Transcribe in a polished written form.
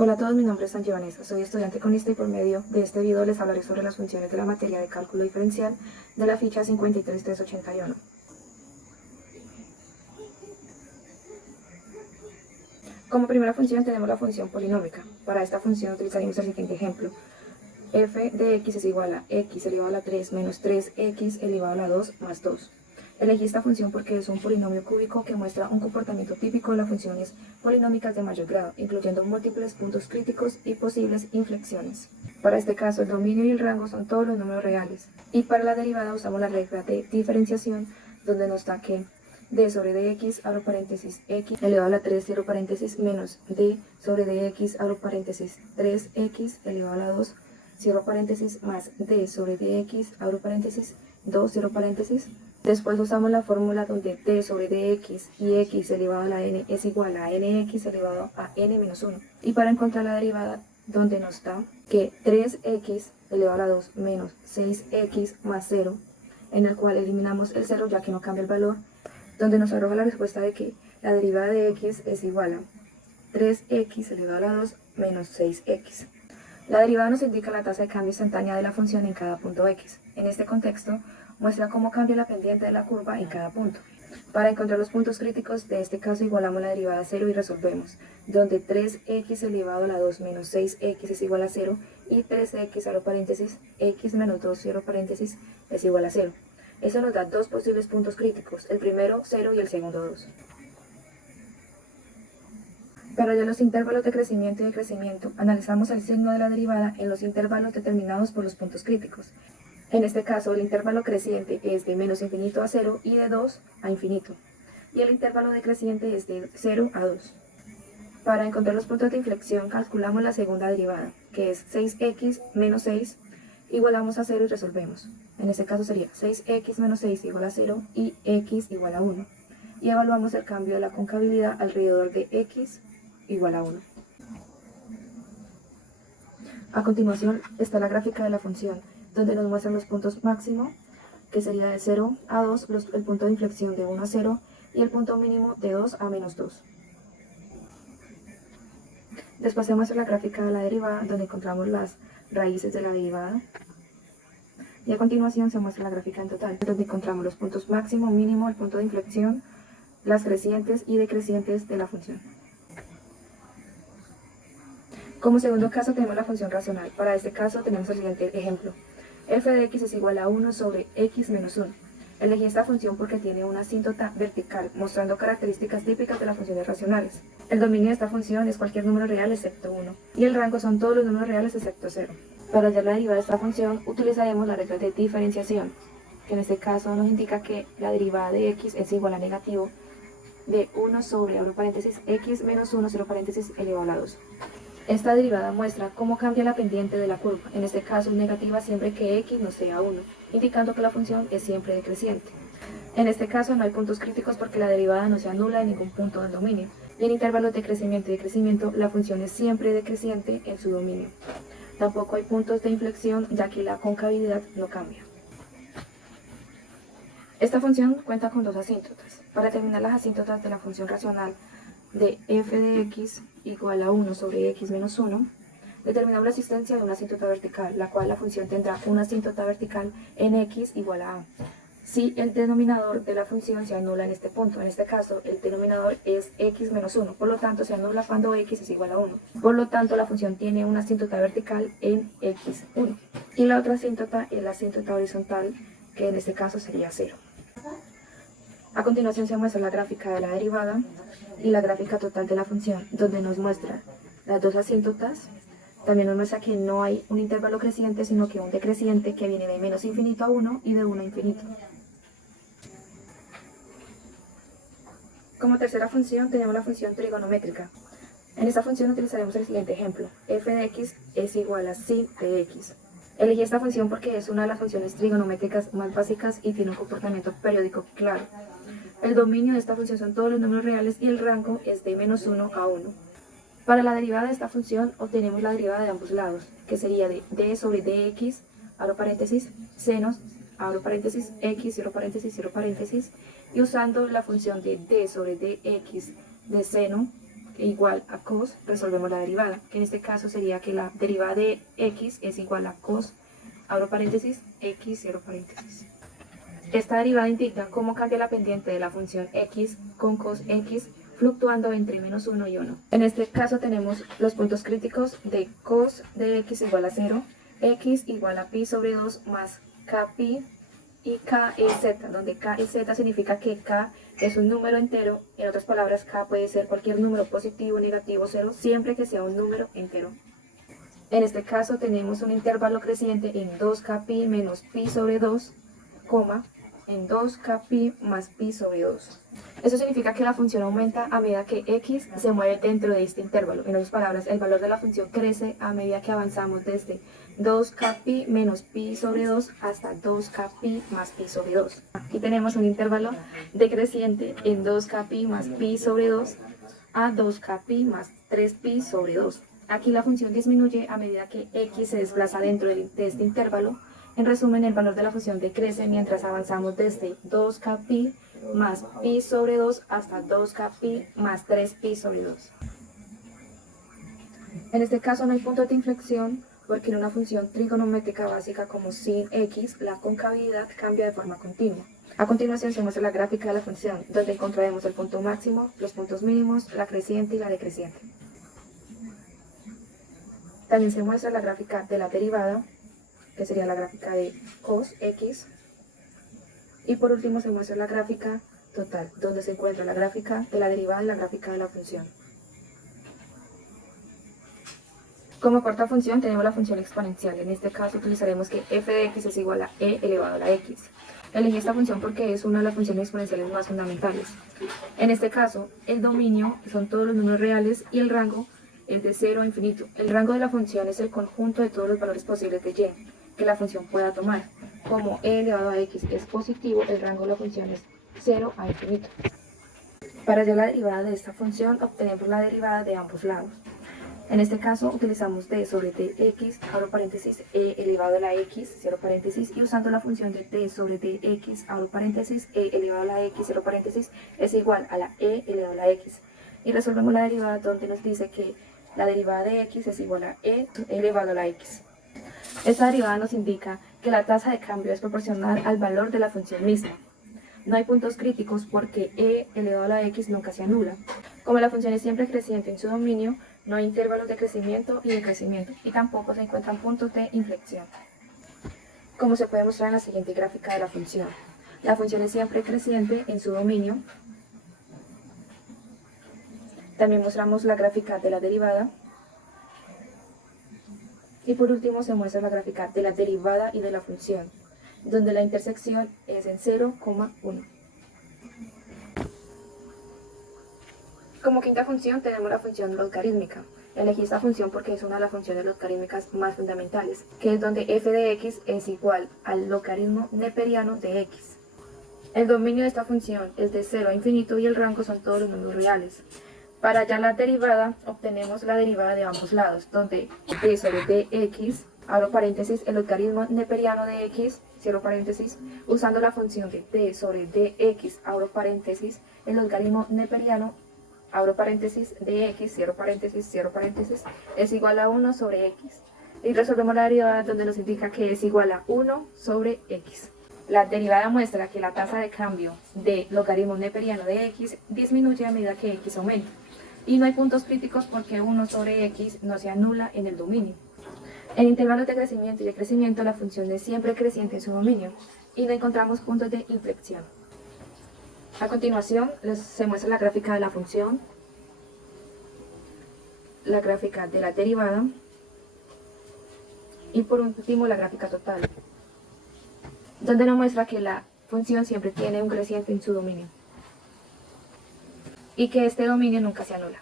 Hola a todos, mi nombre es Angie Vanessa, soy estudiante conista y por medio de este video les hablaré sobre las funciones de la materia de cálculo diferencial de la ficha 53381. Como primera función tenemos la función polinómica. Para esta función utilizaremos el siguiente ejemplo. F de x es igual a x elevado a la 3 menos 3x elevado a la 2 más 2. Elegí esta función porque es un polinomio cúbico que muestra un comportamiento típico de las funciones polinómicas de mayor grado, incluyendo múltiples puntos críticos y posibles inflexiones. Para este caso, el dominio y el rango son todos los números reales. Y para la derivada usamos la regla de diferenciación, donde nos da que d sobre dx, abro paréntesis, x elevado a la 3, cierro paréntesis, menos d sobre dx, abro paréntesis, 3x elevado a la 2, cierro paréntesis, más d sobre dx, abro paréntesis, 2, cierro paréntesis. Después usamos la fórmula donde d sobre dx y x elevado a la n es igual a nx elevado a n menos 1. Y para encontrar la derivada, donde nos da que 3x elevado a la 2 menos 6x más 0, en el cual eliminamos el 0 ya que no cambia el valor, donde nos arroja la respuesta de que la derivada de x es igual a 3x elevado a la 2 menos 6x. La derivada nos indica la tasa de cambio instantánea de la función en cada punto x. En este contexto, muestra cómo cambia la pendiente de la curva en cada punto. Para encontrar los puntos críticos de este caso igualamos la derivada a 0 y resolvemos, donde 3x elevado a la 2 menos 6x es igual a 0 y 3x abro paréntesis, x menos 2 cierro paréntesis es igual a 0. Eso nos da dos posibles puntos críticos, el primero 0 y el segundo 2. Para hallar los intervalos de crecimiento y decrecimiento, analizamos el signo de la derivada en los intervalos determinados por los puntos críticos. En este caso, el intervalo creciente es de menos infinito a 0 y de 2 a infinito. Y el intervalo decreciente es de 0 a 2. Para encontrar los puntos de inflexión, calculamos la segunda derivada, que es 6x menos 6, igualamos a 0 y resolvemos. En este caso sería 6x menos 6 igual a 0 y x igual a 1. Y evaluamos el cambio de la concavidad alrededor de x igual a 1. A continuación está la gráfica de la función, donde nos muestran los puntos máximo, que sería de 0 a 2, el punto de inflexión de 1 a 0 y el punto mínimo de 2 a menos 2. Después se muestra la gráfica de la derivada, donde encontramos las raíces de la derivada. Y a continuación se muestra la gráfica en total, donde encontramos los puntos máximo, mínimo, el punto de inflexión, las crecientes y decrecientes de la función. Como segundo caso tenemos la función racional. Para este caso tenemos el siguiente ejemplo. F de x es igual a 1 sobre x menos 1. Elegí esta función porque tiene una asíntota vertical, mostrando características típicas de las funciones racionales. El dominio de esta función es cualquier número real excepto 1, y el rango son todos los números reales excepto 0. Para hallar la derivada de esta función utilizaremos la regla de diferenciación, que en este caso nos indica que la derivada de x es igual a negativo de 1 sobre, abro paréntesis, x menos 1, cierro paréntesis, elevado a la 2. Esta derivada muestra cómo cambia la pendiente de la curva, en este caso es negativa siempre que x no sea 1, indicando que la función es siempre decreciente. En este caso no hay puntos críticos porque la derivada no se anula en ningún punto del dominio, y en intervalos de crecimiento y decrecimiento la función es siempre decreciente en su dominio. Tampoco hay puntos de inflexión ya que la concavidad no cambia. Esta función cuenta con dos asíntotas. Para determinar las asíntotas de la función racional de f de x igual a 1 sobre x menos 1, determinamos la existencia de una asíntota vertical, la cual la función tendrá una asíntota vertical en x igual a si el denominador de la función se anula en este punto. En este caso, el denominador es x menos 1, por lo tanto se anula cuando x es igual a 1. Por lo tanto, la función tiene una asíntota vertical en x1. Y la otra asíntota es la asíntota horizontal, que en este caso sería 0. A continuación se muestra la gráfica de la derivada y la gráfica total de la función, donde nos muestra las dos asíntotas. También nos muestra que no hay un intervalo creciente, sino que un decreciente que viene de menos infinito a 1 y de 1 a infinito. Como tercera función tenemos la función trigonométrica. En esta función utilizaremos el siguiente ejemplo. F de x es igual a sin de x. Elegí esta función porque es una de las funciones trigonométricas más básicas y tiene un comportamiento periódico claro. El dominio de esta función son todos los números reales y el rango es de menos 1 a 1. Para la derivada de esta función obtenemos la derivada de ambos lados, que sería de d sobre dx, abro paréntesis, senos, abro paréntesis, x, cierro paréntesis, y usando la función de d sobre dx de seno, igual a cos, resolvemos la derivada, que en este caso sería que la derivada de x es igual a cos, abro paréntesis, x, cierro paréntesis. Esta derivada indica cómo cambia la pendiente de la función x con cos x, fluctuando entre -1 y 1. En este caso tenemos los puntos críticos de cos de x igual a 0, x igual a pi sobre 2 más k pi y k es z, donde k es z significa que k es un número entero. En otras palabras, k puede ser cualquier número positivo, negativo, cero, siempre que sea un número entero. En este caso tenemos un intervalo creciente en 2k pi menos pi sobre 2, en 2k pi más pi sobre 2. Eso significa que la función aumenta a medida que x se mueve dentro de este intervalo. En otras palabras, el valor de la función crece a medida que avanzamos desde 2k pi menos pi sobre 2 hasta 2k pi más pi sobre 2. Aquí tenemos un intervalo decreciente en 2k pi más pi sobre 2 a 2k pi más 3pi sobre 2. Aquí la función disminuye a medida que x se desplaza dentro de este intervalo. En resumen, el valor de la función decrece mientras avanzamos desde 2k pi más pi sobre 2 hasta 2k pi más 3pi sobre 2. En este caso no hay punto de inflexión porque en una función trigonométrica básica como sin x, la concavidad cambia de forma continua. A continuación se muestra la gráfica de la función, donde encontraremos el punto máximo, los puntos mínimos, la creciente y la decreciente. También se muestra la gráfica de la derivada, que sería la gráfica de cos x. Y por último se muestra la gráfica total, donde se encuentra la gráfica de la derivada y la gráfica de la función. Como cuarta función tenemos la función exponencial. En este caso utilizaremos que f de x es igual a e elevado a la x. Elegí esta función porque es una de las funciones exponenciales más fundamentales. En este caso, el dominio son todos los números reales y el rango es de 0 a infinito. El rango de la función es el conjunto de todos los valores posibles de y que la función pueda tomar. Como e elevado a x es positivo, el rango de la función es 0 a infinito. Para hallar la derivada de esta función, obtenemos la derivada de ambos lados. En este caso, utilizamos d sobre dx, abro paréntesis, e elevado a la x, cierro paréntesis, y usando la función de d sobre dx, abro paréntesis, e elevado a la x, cierro paréntesis, es igual a la e elevado a la x. Y resolvemos la derivada donde nos dice que la derivada de x es igual a e elevado a la x. Esta derivada nos indica que la tasa de cambio es proporcional al valor de la función misma. No hay puntos críticos porque e elevado a la x nunca se anula. Como la función es siempre creciente en su dominio, no hay intervalos de crecimiento y decrecimiento, y tampoco se encuentran puntos de inflexión. Como se puede mostrar en la siguiente gráfica de la función. La función es siempre creciente en su dominio. También mostramos la gráfica de la derivada. Y por último se muestra la gráfica de la derivada y de la función, donde la intersección es en 0,1. Como quinta función tenemos la función logarítmica. Elegí esta función porque es una de las funciones logarítmicas más fundamentales, que es donde f de x es igual al logaritmo neperiano de x. El dominio de esta función es de 0 a infinito y el rango son todos los números reales. Para hallar la derivada, obtenemos la derivada de ambos lados, donde d sobre dx, abro paréntesis, el logaritmo neperiano de x, cierro paréntesis, usando la función de d sobre dx, abro paréntesis, el logaritmo neperiano, abro paréntesis, dx, cierro paréntesis, es igual a 1 sobre x. Y resolvemos la derivada donde nos indica que es igual a 1 sobre x. La derivada muestra que la tasa de cambio de logaritmo neperiano de x disminuye a medida que x aumenta. Y no hay puntos críticos porque 1 sobre x no se anula en el dominio. En intervalos de crecimiento y decrecimiento la función es siempre creciente en su dominio y no encontramos puntos de inflexión. A continuación se muestra la gráfica de la función, la gráfica de la derivada y por último la gráfica total, donde nos muestra que la función siempre tiene un creciente en su dominio y que este dominio nunca se anula.